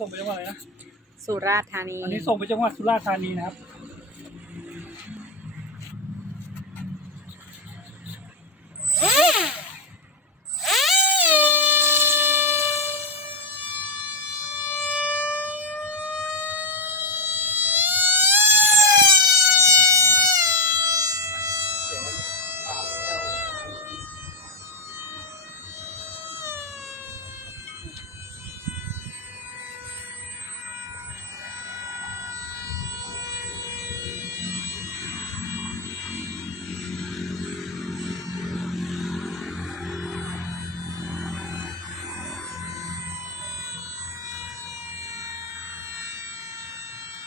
ส่งไปจังหวัดอะไรนะสุราษฎร์ธานี อันนี้ส่งไปจังหวัดสุราษฎร์ธานีนะครับ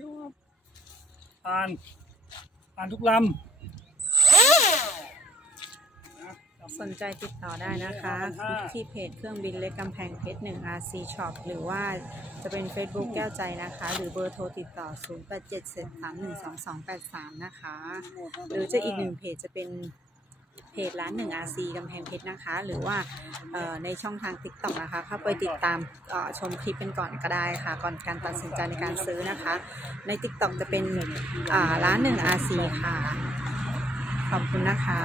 คลิปชูบอ่านอ่านทุกลำนะสนใจติดต่อได้นะคะ ที่เพจเครื่องบินเล็กกำแพงเพชร1 RC Shop หรือว่าจะเป็น Facebook แก้วใจนะคะ หรือเบอร์โทรติดต่อ 0877312283 นะคะ หรือจะอีกหนึ่งเพจจะเป็น เพจร้านหนึ่งอาซีกำแพงเพชรนะคะ หรือว่าในช่องทาง TikTok นะคะเข้าไปติดตามชมคลิปเป็นก่อนก็ได้ค่ะ ก่อนการตัดสินใจในการซื้อนะคะ ใน TikTok จะเป็นอ่าร้าน1 RC ค่ะ ขอบคุณนะคะ